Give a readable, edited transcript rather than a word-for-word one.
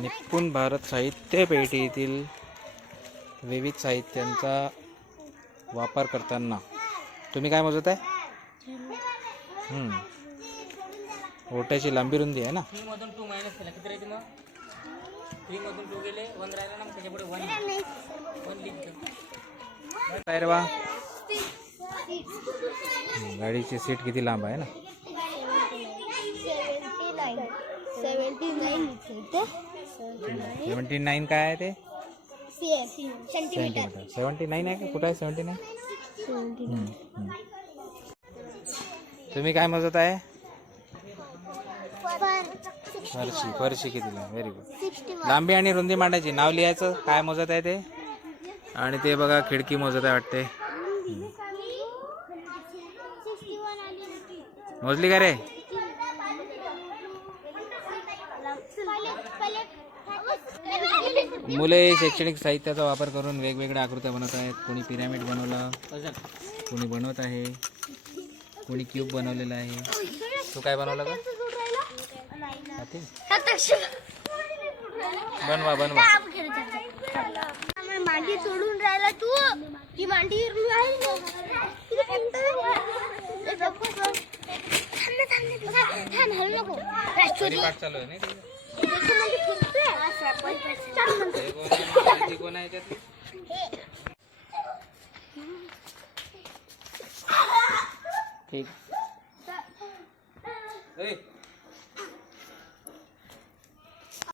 निपुण भारत साहित्य पेढीतील विविध साहित्यांचा वापर करताना तुम्ही काय मोजत आहे? ओट्याची लांबी रुंदी आहे ना. 3 मधून 2 मायनस केला किती राहते मग? 3 मधून 2 गेले 1 राहिला ना, मग त्याच्यापुढे 1 लिख. काय रे बा, गाडीची सीट किती लांब आहे ना. 79 काय आहे ते? सेंटीमीटर. 79 आहे का? कुठं आहे 79? तुम्ही काय मोजत आहे? फरशी किती लांब? Very good. लांबी आणि रुंदी मांडायची, नाव लिहायचं, काय मोजत आहे ते. आणि ते बघा खिडकी मोजत आहे वाटते. मोजली का रे? मुले शैक्षणिक साहित्याचा वापर करून वेगवेगळ्या आकृत्या बनवत आहेत. कोणी पिरॅमिड बनवला, कोणी बनवत आहे, कोणी क्यूब बनवलेला आहे. तू काय बनवलं का? बनवा बनवा. मांडी सोडून राहिला तू, ती मांडी चालू आहे ना. कोण आहे त्यात? ठीक.